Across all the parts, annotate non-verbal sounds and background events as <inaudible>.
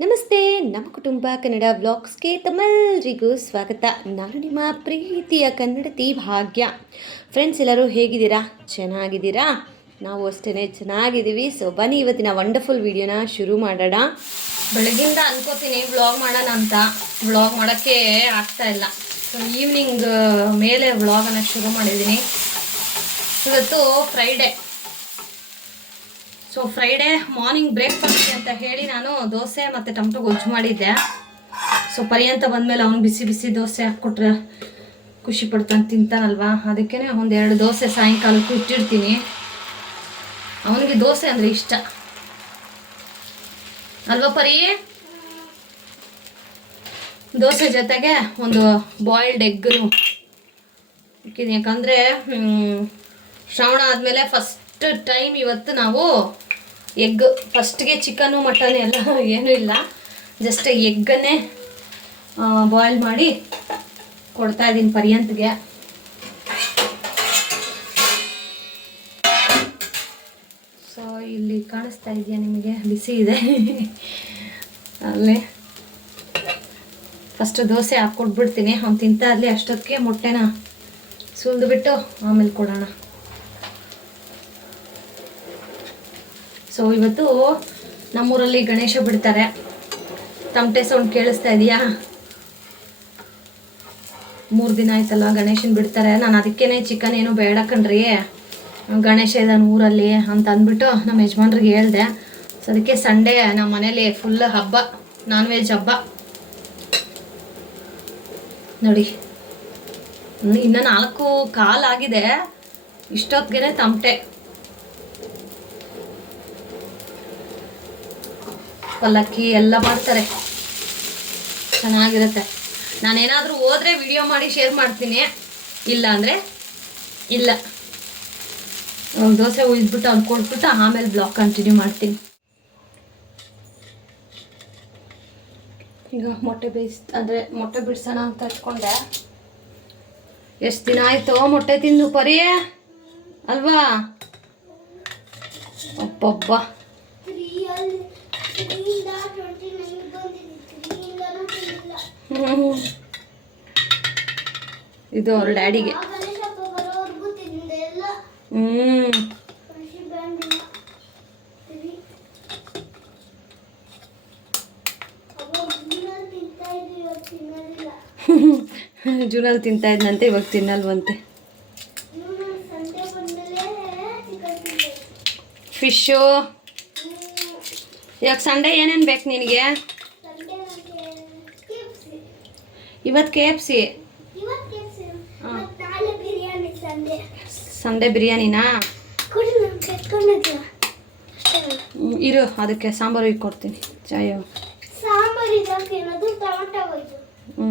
ನಮಸ್ತೆ, ನಮ್ಮ ಕುಟುಂಬ ಕನ್ನಡ ವ್ಲಾಗ್ಸ್ಗೆ ತಮ್ಮೆಲ್ಲರಿಗೂ ಸ್ವಾಗತ. ನಾನು ನಿಮ್ಮ ಪ್ರೀತಿಯ ಕನ್ನಡತಿ ಭಾಗ್ಯ. ಫ್ರೆಂಡ್ಸ್ ಎಲ್ಲರೂ ಹೇಗಿದ್ದೀರಾ? ಚೆನ್ನಾಗಿದ್ದೀರಾ? ನಾವು ಅಷ್ಟೇ ಚೆನ್ನಾಗಿದ್ದೀವಿ. ಸೊ ಬನ್ನಿ ಇವತ್ತಿನ ವಂಡರ್ಫುಲ್ ವಿಡಿಯೋನ ಶುರು ಮಾಡೋಣ. ಬೆಳಗಿಂದ ಅನ್ಕೋತೀನಿ ವ್ಲಾಗ್ ಮಾಡೋಣ ಅಂತ. ವ್ಲಾಗ್ ಮಾಡೋಕ್ಕೆ ಆಗ್ತಾ ಇಲ್ಲ. ಸೊ ಈವ್ನಿಂಗ್ ಮೇಲೆ ವ್ಲಾಗನ್ನು ಶುರು ಮಾಡಿದ್ದೀನಿ. ಇವತ್ತು Friday so Friday morning breakfast ಅಂತ ಹೇಳಿ ನಾನು ದೋಸೆ ಮತ್ತು ಟೊಮಟೊ ಗೊಜ್ಜು ಮಾಡಿದ್ದೆ. ಸೊ ಪರ್ಯಂತ ಬಂದಮೇಲೆ ಅವ್ನು ಬಿಸಿ ಬಿಸಿ ದೋಸೆ ಹಾಕ್ಕೊಟ್ರೆ ಖುಷಿ ಪಡ್ತಾನೆ ತಿಂತಾನಲ್ವಾ? ಅದಕ್ಕೆ ಒಂದೆರಡು ದೋಸೆ ಸಾಯಂಕಾಲಕ್ಕೂ ಇಟ್ಟಿರ್ತೀನಿ. ಅವನಿಗೆ ದೋಸೆ ಅಂದರೆ ಇಷ್ಟ. ಅಲ್ವಾ ಪರಿ? ದೋಸೆ ಜೊತೆಗೆ ಒಂದು ಬಾಯ್ಲ್ಡ್ ಎಗ್ಗು ಯಾಕಂದರೆ ಶ್ರಾವಣ ಆದಮೇಲೆ ಫಸ್ಟ್ ಟೈಮ್ ಇವತ್ತು ನಾವು ಎಗ್ ಫಸ್ಟ್ಗೆ ಚಿಕನು ಮಟನ್ ಎಲ್ಲ ಏನೂ ಇಲ್ಲ. ಜಸ್ಟ್ ಎಗ್ಗನ್ನೇ ಬಾಯ್ಲ್ ಮಾಡಿ ಕೊಡ್ತಾ ಇದ್ದೀನಿ ಪರ್ಯಂತ್ಗೆ. ಸೊ ಇಲ್ಲಿ ಕಾಣಿಸ್ತಾ ಇದೆಯಾ ನಿಮಗೆ? ಬಿಸಿ ಇದೆ. ಅಲ್ಲೇ. ಫಸ್ಟ್ ದೋಸೆ ಹಾಕ್ಕೊಟ್ಬಿಡ್ತೀನಿ. ಅವ್ನು ತಿಂತಾ ಇರಲಿ ಅಷ್ಟೊತ್ತಿಗೆ, ಮೊಟ್ಟೆನ ಸುಲಿದ್ಬಿಟ್ಟು ಆಮೇಲೆ ಕೊಡೋಣ. ಸೊ ಇವತ್ತು ನಮ್ಮೂರಲ್ಲಿ ಗಣೇಶ ಬಿಡ್ತಾರೆ. ತಮಟೆ ಸೌಂಡ್ ಕೇಳಿಸ್ತಾ ಇದೆಯಾ? ಮೂರು ದಿನ ಆಯ್ತಲ್ಲ ಗಣೇಶನ್ ಬಿಡ್ತಾರೆ. ನಾನು ಅದಕ್ಕೇನೆ ಚಿಕನ್ ಏನು ಬೇಡ ಕಣ್ರಿ. ಗಣೇಶ ಇದ್ದಾನೆ ಊರಲ್ಲಿ ಅಂತ ಅಂದ್ಬಿಟ್ಟು ನಮ್ಮ ಯಜಮಾನ್ರಿಗೆ ಹೇಳ್ದೆ. ಸೊ ಅದಕ್ಕೆ ಸಂಡೇ ನಮ್ಮ ಮನೇಲಿ ಫುಲ್ ಹಬ್ಬ ನಾನ್ ವೆಜ್ ಹಬ್ಬ. ನೋಡಿ, ಇನ್ನು- ನಾಲ್ಕು ಕಾಲ್ ಆಗಿದೆ. ಇಷ್ಟೊತ್ತಿಗೆ ತಮಟೆ ಪಲ್ಲಕ್ಕಿ ಎಲ್ಲ ಮಾಡ್ತಾರೆ. ಚೆನ್ನಾಗಿರುತ್ತೆ. ನಾನೇನಾದರೂ ಹೋದ್ರೆ ವಿಡಿಯೋ ಮಾಡಿ ಶೇರ್ ಮಾಡ್ತೀನಿ. ಇಲ್ಲ ಅಂದರೆ ಇಲ್ಲ. ದೋಸೆ ಉಯ್ದ್ಬಿಟ್ಟು ಅವ್ನು ಕೊಟ್ಬಿಟ್ಟು ಆಮೇಲೆ ಬ್ಲಾಗ್ ಕಂಟಿನ್ಯೂ ಮಾಡ್ತೀನಿ. ಈಗ ಮೊಟ್ಟೆ ಬೇಯಿಸ್, ಅಂದರೆ ಮೊಟ್ಟೆ ಬಿಡಿಸೋಣ ಅಂತ ಹಚ್ಕೊಂಡೆ ಎಷ್ಟು ದಿನ ಆಯಿತು ಮೊಟ್ಟೆ ತಿಂದು ಪರಿಯೇ ಅಲ್ವಾ? ಅಪ್ಪಬ್ಬ ಇದು ಅವ್ರ ಡ್ಯಾಡಿಗೆ. ಹ್ಮ್. <laughs> ಜೂನಲ್ಲಿ ತಿಂತಾ ಇದ್ನಂತೆ, ಇವಾಗ ತಿನ್ನಲ್ವಂತೆ. ಫಿಶು. ಇವಾಗ ಸಂಡೇ ಏನೇನು ಬೇಕು ನಿನಗೆ? ಇವತ್ತು ಕೆ ಎಫ್ ಸಿ ಸಂಡೆ. ಬಿರಿಯಾನಿನಾ? ಇರು ಅದಕ್ಕೆ ಸಾಂಬಾರು ಇಕ್ಕೊಡ್ತೀನಿ ಕೊಡ್ತೀನಿ. ಚಾಯ್ ಹ್ಞೂ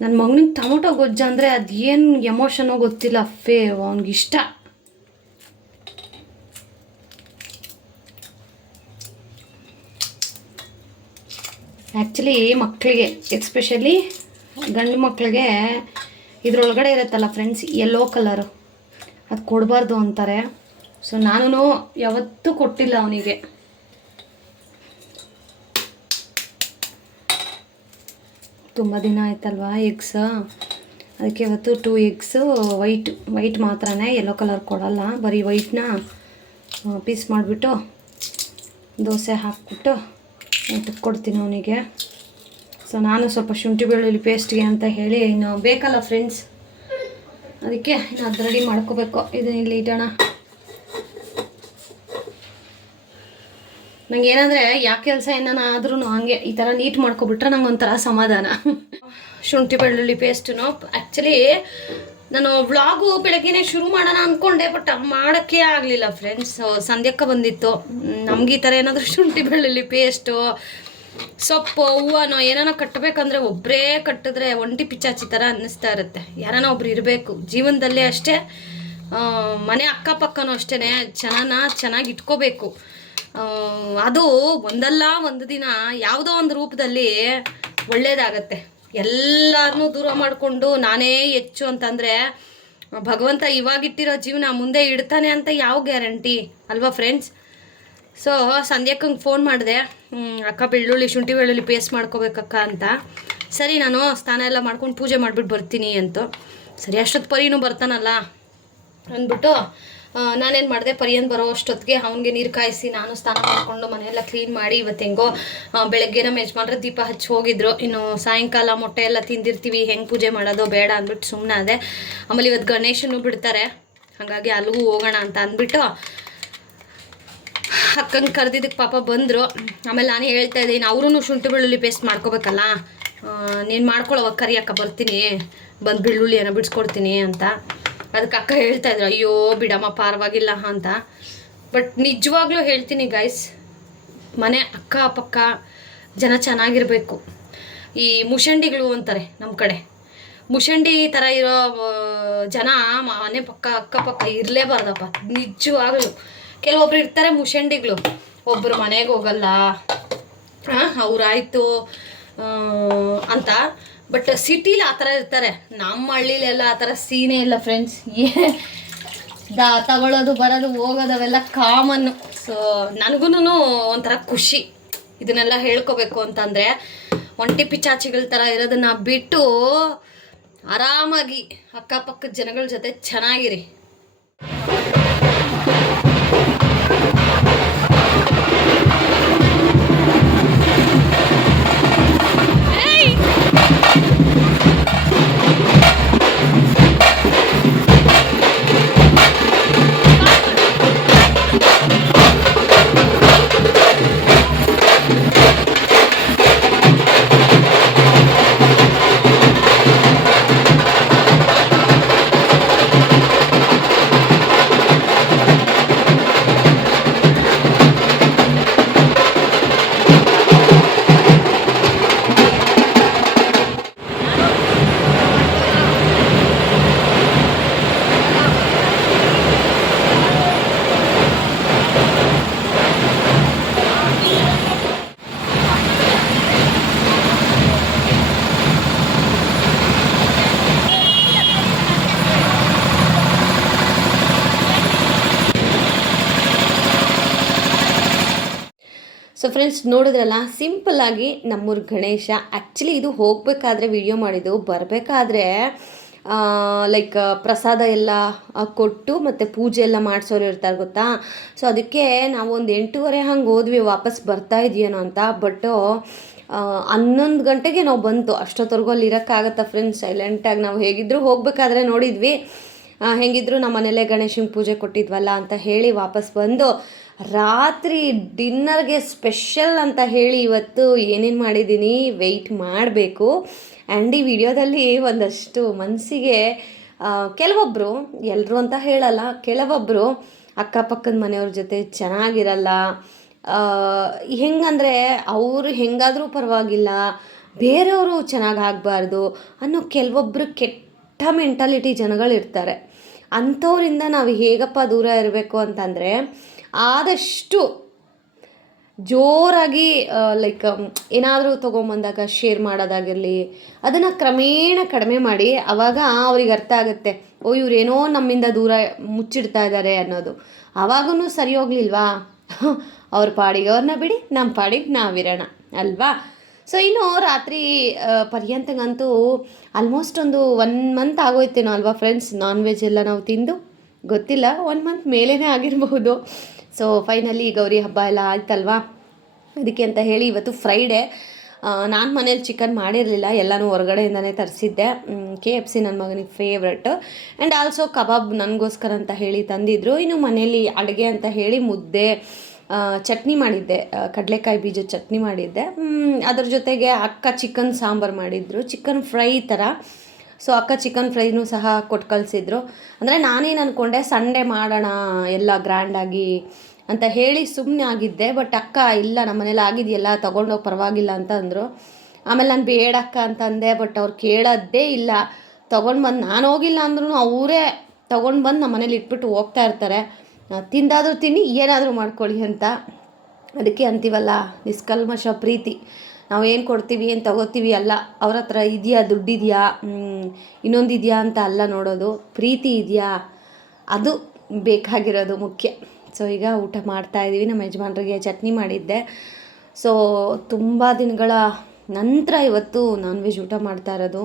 ನನ್ನ ಮಗನಿಗೆ ಟೊಮೊಟೊ ಗೊಜ್ಜ ಅಂದರೆ ಅದೇನು ಎಮೋಷನೋ ಗೊತ್ತಿಲ್ಲ ಫೇ ಅವ್ನಿಗೆ ಆ್ಯಕ್ಚುಲಿ ಮಕ್ಕಳಿಗೆ ಎಕ್ಸ್ಪೆಷಲಿ ಗಂಡು ಮಕ್ಕಳಿಗೆ ಇದ್ರೊಳಗಡೆ ಇರುತ್ತಲ್ಲ ಫ್ರೆಂಡ್ಸ್ ಯೆಲ್ಲೋ ಕಲರು ಅದು ಕೊಡಬಾರ್ದು ಅಂತಾರೆ. ಸೊ ನಾನು ಯಾವತ್ತೂ ಕೊಟ್ಟಿಲ್ಲ ಅವನಿಗೆ. ತುಂಬ ದಿನ ಆಯ್ತಲ್ವಾ ಎಗ್ಸ್ ಅದಕ್ಕೆ ಇವತ್ತು ಟೂ ಎಗ್ಸು ವೈಟ್ ವೈಟ್ ಮಾತ್ರ ಯೆಲ್ಲೋ ಕಲರ್ ಕೊಡಲ್ಲ. ಬರೀ ವೈಟ್ನ ಪೀಸ್ ಮಾಡಿಬಿಟ್ಟು, ದೋಸೆ ಹಾಕ್ಬಿಟ್ಟು ಊಟಕ್ಕೆ ಕೊಡ್ತೀನಿ ಅವನಿಗೆ? ಸೊ ನಾನು ಸ್ವಲ್ಪ ಶುಂಠಿ ಬೆಳ್ಳುಳ್ಳಿ ಪೇಸ್ಟ್ಗೆ ಅಂತ ಹೇಳಿ ಇನ್ನು ಬೇಕಲ್ಲ ಫ್ರೆಂಡ್ಸ್ ಅದಕ್ಕೆ ಇನ್ನು ಅದು ರೆಡಿ ಮಾಡ್ಕೋಬೇಕು. ಇದನ್ನ ಇಲ್ಲಿ ಇಡೋಣ. ನಂಗೆ ಏನಂದರೆ, ಯಾಕೆ ಕೆಲಸ ಏನಾದ್ರೂ ಹಂಗೆ ಈ ಥರ ನೀಟ್ ಮಾಡ್ಕೊಬಿಟ್ರೆ ನಂಗೆ ಒಂಥರ ಸಮಾಧಾನ. <laughs> ಶುಂಠಿ ಬೆಳ್ಳುಳ್ಳಿ ಪೇಸ್ಟು ಆ್ಯಕ್ಚುಲಿ ನಾನು ವ್ಲಾಗು ಬೆಳಗ್ಗೆನೆ ಶುರು ಮಾಡೋಣ ಅಂದ್ಕೊಂಡೆ ಬಟ್ ಮಾಡೋಕ್ಕೆ ಆಗಲಿಲ್ಲ ಫ್ರೆಂಡ್ಸ್ ಸಂಧ್ಯಕ್ಕ ಬಂದಿತ್ತು. ನಮ್ಗೆ ಈ ಥರ ಏನಾದರೂ ಶುಂಠಿ ಬೆಳ್ಳುಳ್ಳಿ ಪೇಸ್ಟು ಸೊಪ್ಪು, ಹೂವನೋ ಏನಾನ ಕಟ್ಟಬೇಕಂದ್ರೆ ಒಬ್ಬರೇ ಕಟ್ಟಿದ್ರೆ ಒಂಟಿ ಪಿಚಾಚಿ ಥರ ಅನ್ನಿಸ್ತಾ ಇರುತ್ತೆ. ಯಾರನ್ನ ಒಬ್ರು ಇರಬೇಕು. ಜೀವನದಲ್ಲಿ ಅಷ್ಟೇ. ಮನೆ ಅಕ್ಕಪಕ್ಕನೂ ಅಷ್ಟೇ ಚೆನ್ನಾನ ಚೆನ್ನಾಗಿ ಇಟ್ಕೋಬೇಕು. ಅದು ಒಂದಲ್ಲ ಒಂದು ದಿನ ಯಾವುದೋ ಒಂದು ರೂಪದಲ್ಲಿ ಒಳ್ಳೇದಾಗತ್ತೆ. ಎಲ್ಲರನ್ನೂ ದೂರ ಮಾಡಿಕೊಂಡು ನಾನೇ ಹೆಚ್ಚು ಅಂತಂದರೆ, ಭಗವಂತ ಇವಾಗಿಟ್ಟಿರೋ ಜೀವನ ಮುಂದೆ ಇಡ್ತಾನೆ ಅಂತ ಯಾವ ಗ್ಯಾರಂಟಿ ಅಲ್ವಾ ಫ್ರೆಂಡ್ಸ್ ಸೊ ಸಂಧ್ಯಾಕ್ಕಂಗೆ ಫೋನ್ ಮಾಡಿದೆ. ಅಕ್ಕ ಬೆಳ್ಳುಳ್ಳಿ, ಶುಂಠಿ ಬೆಳ್ಳುಳ್ಳಿ ಪೇಸ್ಟ್ ಮಾಡ್ಕೋಬೇಕಕ್ಕ ಅಂತ. ಸರಿ, ನಾನು ಸ್ನಾನ ಎಲ್ಲ ಮಾಡ್ಕೊಂಡು ಪೂಜೆ ಮಾಡಿಬಿಟ್ಟು ಬರ್ತೀನಿ ಅಂತ. ಸರಿ ಅಷ್ಟೊತ್ತು ಪರಿನೂ ಬರ್ತಾನಲ್ಲ ಅಂದ್ಬಿಟ್ಟು ನಾನೇನು ಮಾಡಿದೆ, ಪರಿಯನ್ ಬರೋ ಅಷ್ಟೊತ್ತಿಗೆ ಅವನಿಗೆ ನೀರು ಕಾಯಿಸಿ, ನಾನು ಸ್ನಾನ ಮಾಡಿಕೊಂಡು ಮನೆಯೆಲ್ಲ ಕ್ಲೀನ್ ಮಾಡಿ ಇವತ್ತು ಹೆಂಗೋ ಬೆಳಗ್ಗೆ ನಮ್ಮ ಯಜಮಾನ್ರೆ ದೀಪ ಹಚ್ಚಿ ಹೋಗಿದ್ರು. ಇನ್ನು ಸಾಯಂಕಾಲ ಮೊಟ್ಟೆ ಎಲ್ಲ ತಿಂದಿರ್ತೀವಿ, ಹೆಂಗೆ ಪೂಜೆ ಮಾಡೋದು ಬೇಡ ಅಂದ್ಬಿಟ್ಟು ಸುಮ್ಮನೆ ಅದೇ ಆಮೇಲೆ ಇವತ್ತು ಗಣೇಶನು ಬಿಡ್ತಾರೆ. ಹಾಗಾಗಿ ಅಲ್ಲಿಗೂ ಹೋಗೋಣ ಅಂತ ಅಂದ್ಬಿಟ್ಟು ಅಕ್ಕಂಗೆ ಕರೆದಿದ್ದಕ್ಕೆ ಪಾಪ ಬಂದರು. ಆಮೇಲೆ ನಾನು ಹೇಳ್ತಾ ಇದ್ದೀನಿ ಅವರೂ ಶುಂಠಿ ಬೆಳ್ಳುಳ್ಳಿ ಪೇಸ್ಟ್ ಮಾಡ್ಕೋಬೇಕಲ್ಲ? ನೀನು ಮಾಡ್ಕೊಳ್ಳೋವಾಗ ಕರಿ ಅಕ್ಕ ಬರ್ತೀನಿ. ಬಂದು ಬೆಳ್ಳುಳ್ಳಿ ಏನೋ ಬಿಡಿಸ್ಕೊಡ್ತೀನಿ ಅಂತ. ಅದಕ್ಕೆ ಅಕ್ಕ ಹೇಳ್ತಾ ಇದ್ರು, ಅಯ್ಯೋ, ಬಿಡಮ್ಮ, ಪರವಾಗಿಲ್ಲ ಅಂತ. ಬಟ್ ನಿಜವಾಗ್ಲೂ ಹೇಳ್ತೀನಿ ಗೈಸ್ ಮನೆ ಅಕ್ಕಪಕ್ಕ ಜನ ಚೆನ್ನಾಗಿರಬೇಕು. ಈ ಮುಷಂಡಿಗಳು ಅಂತಾರೆ ನಮ್ಮ ಕಡೆ. ಮುಷಂಡಿ ಥರ ಇರೋ ಜನ ಮನೆ ಪಕ್ಕ ಅಕ್ಕಪಕ್ಕ ಇರಲೇಬಾರ್ದಪ್ಪ. ನಿಜವಾಗ್ಲೂ. ಕೆಲವೊಬ್ರು ಇರ್ತಾರೆ ಮುಷಂಡಿಗಳು. ಒಬ್ಬರು ಮನೆಗೆ ಹೋಗಲ್ಲ. ಅವ್ರಾಯ್ತು ಅಂತ. ಬಟ್ ಸಿಟಿಲಿ ಆ ಥರ ಇರ್ತಾರೆ. ನಮ್ಮ ಹಳ್ಳಿಲೆಲ್ಲ ಆ ಥರ ಸೀನೇ ಇಲ್ಲ ಫ್ರೆಂಡ್ಸ್ ಏ, ದಾ ತಗೊಳ್ಳೋದು ಬರೋದು ಹೋಗೋದು ಅವೆಲ್ಲ ಕಾಮನ್ನು ಸೊ ನನಗೂ ಒಂಥರ ಖುಷಿ. ಇದನ್ನೆಲ್ಲ ಹೇಳ್ಕೋಬೇಕು ಅಂತಂದರೆ, ಒಂಟಿ ಪಿಚಾಚಿಗಳ ಥರ ಇರೋದನ್ನ ಬಿಟ್ಟು ಆರಾಮಾಗಿ ಅಕ್ಕಪಕ್ಕದ ಜನಗಳ ಜೊತೆ ಚೆನ್ನಾಗಿರಿ. ಸೊ ಫ್ರೆಂಡ್ಸ್ ನೋಡಿದ್ರಲ್ಲ ಸಿಂಪಲ್ ಆಗಿ ನಮ್ಮೂರು ಗಣೇಶ ಆ್ಯಕ್ಚುಲಿ ಇದು ಹೋಗಬೇಕಾದ್ರೆ ವಿಡಿಯೋ ಮಾಡಿದ್ದು, ಬರಬೇಕಾದ್ರೆ ಲೈಕ್ ಪ್ರಸಾದ ಎಲ್ಲ ಕೊಟ್ಟು ಮತ್ತು ಪೂಜೆ ಎಲ್ಲ ಮಾಡಿಸೋರು ಇರ್ತಾರೆ ಗೊತ್ತಾ? ಸೊ ಅದಕ್ಕೆ ನಾವು ಒಂದು ಎಂಟೂವರೆ ಹಂಗೆ ಹೋದ್ವಿ, ವಾಪಸ್ ಬರ್ತಾ ಇದೆಯೇನೋ ಅಂತ. ಬಟ್ ಹನ್ನೊಂದು ಗಂಟೆಗೆ ನಾವು ಬಂತು. ಅಷ್ಟೊತ್ತವರೆಗೂ ಅಲ್ಲಿ ಇರೋಕ್ಕಾಗತ್ತಾ ಫ್ರೆಂಡ್ಸ್ ಸೈಲೆಂಟಾಗಿ ನಾವು ಹೇಗಿದ್ದರೂ ಹೋಗಬೇಕಾದ್ರೆ ನೋಡಿದ್ವಿ. ಹೇಗಿದ್ರು ನಮ್ಮ ಮನೇಲೆ ಗಣೇಶನ ಪೂಜೆ ಕೊಟ್ಟಿದ್ವಲ್ಲ ಅಂತ ಹೇಳಿ ವಾಪಸ್ ಬಂದು ರಾತ್ರಿ ಡಿನ್ನರ್ಗೆ ಸ್ಪೆಷಲ್ ಅಂತ ಹೇಳಿ ಇವತ್ತು ಏನೇನು ಮಾಡಿದ್ದೀನಿ ವೆಯ್ಟ್ ಮಾಡಬೇಕು. ಆ್ಯಂಡ್ ಈ ವಿಡಿಯೋದಲ್ಲಿ ಒಂದಷ್ಟು ಮನಸ್ಸಿಗೆ ಕೆಲವೊಬ್ಬರು ಎಲ್ಲರೂ ಅಂತ ಹೇಳಲ್ಲ ಕೆಲವೊಬ್ಬರು ಅಕ್ಕಪಕ್ಕದ ಮನೆಯವ್ರ ಜೊತೆ ಚೆನ್ನಾಗಿರಲ್ಲ ಹೆಂಗಂದರೆ ಅವರು ಹೆಂಗಾದರೂ ಪರವಾಗಿಲ್ಲ, ಬೇರೆಯವರು ಚೆನ್ನಾಗಿ ಆಗಬಾರ್ದು ಅನ್ನೋ ಕೆಲವೊಬ್ಬರು ಕೆಟ್ಟ ಮೆಂಟಾಲಿಟಿ ಜನಗಳಿರ್ತಾರೆ. ಅಂಥವರಿಂದ ನಾವು ಹೇಗಪ್ಪ ದೂರ ಇರಬೇಕು ಅಂತಂದರೆ ಆದಷ್ಟು ಜೋರಾಗಿ ಲೈಕ್ ಏನಾದರೂ ತೊಗೊಂಬಂದಾಗ ಶೇರ್ ಮಾಡೋದಾಗಿರಲಿ, ಅದನ್ನು ಕ್ರಮೇಣ ಕಡಿಮೆ ಮಾಡಿ ಆವಾಗ ಅವ್ರಿಗೆ ಅರ್ಥ ಆಗುತ್ತೆ, ಓ ಇವರೇನೋ ನಮ್ಮಿಂದ ದೂರ ಮುಚ್ಚಿಡ್ತಾ ಇದ್ದಾರೆ ಅನ್ನೋದು. ಆವಾಗೂ ಸರಿ ಹೋಗ್ಲಿಲ್ವಾ? <laughs> ಅವ್ರ ಪಾಡಿಗೆ ಅವ್ರನ್ನ ಬಿಡಿ ನಮ್ಮ ಪಾಡಿಗೆ ನಾವಿರೋಣ ಅಲ್ವಾ? ಸೊ ಇನ್ನು ರಾತ್ರಿ ಪರ್ಯಂತಗಂತೂ ಆಲ್ಮೋಸ್ಟ್ ಒಂದು ಒನ್ ಮಂತ್ ಆಗೋಯ್ತೇನೋ ಅಲ್ವಾ ಫ್ರೆಂಡ್ಸ್ ನಾನ್ ವೆಜ್ ಎಲ್ಲ ನಾವು ತಿಂದು, ಗೊತ್ತಿಲ್ಲ ಒನ್ ಮಂತ್ ಮೇಲೇ ಆಗಿರಬಹುದು. ಸೊ ಫೈನಲಿ ಗೌರಿ ಹಬ್ಬ ಎಲ್ಲ ಆಯ್ತಲ್ವಾ? ಅದಕ್ಕೆ ಅಂತ ಹೇಳಿ ಇವತ್ತು ಫ್ರೈಡೇ ನಾನು ಮನೇಲಿ ಚಿಕನ್ ಮಾಡಿರಲಿಲ್ಲ. ಎಲ್ಲನೂ ಹೊರಗಡೆಯಿಂದನೇ ತರಿಸಿದ್ದೆ. ಕೆ ಎಫ್ ಸಿ ನನ್ನ ಮಗನಿಗೆ ಫೇವ್ರೆಟ್ ಆ್ಯಂಡ್ ಆಲ್ಸೋ ಕಬಾಬ್ ನನಗೋಸ್ಕರ ಅಂತ ಹೇಳಿ ತಂದಿದ್ರು. ಇನ್ನು ಮನೇಲಿ ಅಡುಗೆ ಅಂತ ಹೇಳಿ ಮುದ್ದೆ ಚಟ್ನಿ ಮಾಡಿದ್ದೆ. ಕಡಲೆಕಾಯಿ ಬೀಜ ಚಟ್ನಿ ಮಾಡಿದ್ದೆ. ಅದ್ರ ಜೊತೆಗೆ ಅಕ್ಕ ಚಿಕನ್ ಸಾಂಬಾರು ಮಾಡಿದ್ರು. ಚಿಕನ್ ಫ್ರೈ ಥರ ಸೊ ಅಕ್ಕ ಚಿಕನ್ ಫ್ರೈನೂ ಸಹ ಕೊಟ್ಟು ಕಳಿಸಿದ್ರು. ಅಂದರೆ ನಾನೇನು ಅಂದ್ಕೊಂಡೆ ಸಂಡೇ ಮಾಡೋಣ, ಎಲ್ಲ ಗ್ರ್ಯಾಂಡಾಗಿ ಅಂತ ಹೇಳಿ ಸುಮ್ಮನೆ ಆಗಿದ್ದೆ ಬಟ್ ಅಕ್ಕ, ಇಲ್ಲ ನಮ್ಮ ಮನೇಲಿ ಆಗಿದೆಯಲ್ಲ, ತೊಗೊಂಡೋಗಿ ಪರವಾಗಿಲ್ಲ ಅಂತ ಅಂದರು. ಆಮೇಲೆ ನಾನು ಬೇಡ ಅಕ್ಕ ಅಂತ ಅಂದೆ ಬಟ್ ಅವ್ರು ಕೇಳೋದೇ ಇಲ್ಲ. ತೊಗೊಂಡು ಬಂದು, ನಾನು ಹೋಗಿಲ್ಲ ಅಂದ್ರೂ ಅವರೇ ತೊಗೊಂಡು ಬಂದು ನಮ್ಮ ಮನೇಲಿ ಇಟ್ಬಿಟ್ಟು ಹೋಗ್ತಾ ಇರ್ತಾರೆ. ತಿಂದಾದರೂ ತಿನ್ನಿ, ಏನಾದರೂ ಮಾಡ್ಕೊಳ್ಳಿ ಅಂತ. ಅದಕ್ಕೆ ಅಂತೀವಲ್ಲ, ನಿಷ್ಕಲ್ಮಶ ಪ್ರೀತಿ. ನಾವು ಏನು ಕೊಡ್ತೀವಿ, ಏನು ತಗೋತೀವಿ ಅಲ್ಲ, ಅವ್ರ ಹತ್ರ ಇದೆಯಾ, ದುಡ್ಡಿದೆಯಾ ಇನ್ನೊಂದು ಇದೆಯಾ ಅಂತ ಅಲ್ಲ ನೋಡೋದು. ಪ್ರೀತಿ ಇದೆಯಾ, ಅದು ಬೇಕಾಗಿರೋದು ಮುಖ್ಯ. ಸೊ ಈಗ ಊಟ ಮಾಡ್ತಾ ಇದ್ದೀವಿ, ನಮ್ಮ ಯಜಮಾನ್ರಿಗೆ ಚಟ್ನಿ ಮಾಡಿದ್ದೆ. ಸೊ ತುಂಬ ದಿನಗಳ ನಂತರ ಇವತ್ತು ನಾನ್ ವೆಜ್ ಊಟ ಮಾಡ್ತಾ ಇರೋದು.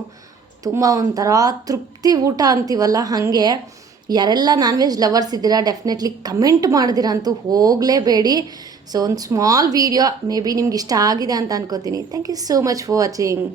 ತುಂಬ ಒಂಥರ ತೃಪ್ತಿ ಊಟ ಅಂತೀವಲ್ಲ, ಹಾಗೆ. ಯಾರೆಲ್ಲ ನಾನ್ ವೆಜ್ ಲವರ್ಸ್ ಇದ್ದೀರಾ ಡೆಫಿನೆಟ್ಲಿ ಕಮೆಂಟ್ ಮಾಡಿದಿರಂತೂ ಹೋಗಲೇಬೇಡಿ. ಸೊ ಒಂದು ಸ್ಮಾಲ್ ವೀಡಿಯೋ ಮೇ ಬಿ ನಿಮ್ಗೆ ಇಷ್ಟ ಆಗಿದೆ ಅಂತ ಅನ್ಕೋತೀನಿ. Thank you so much for watching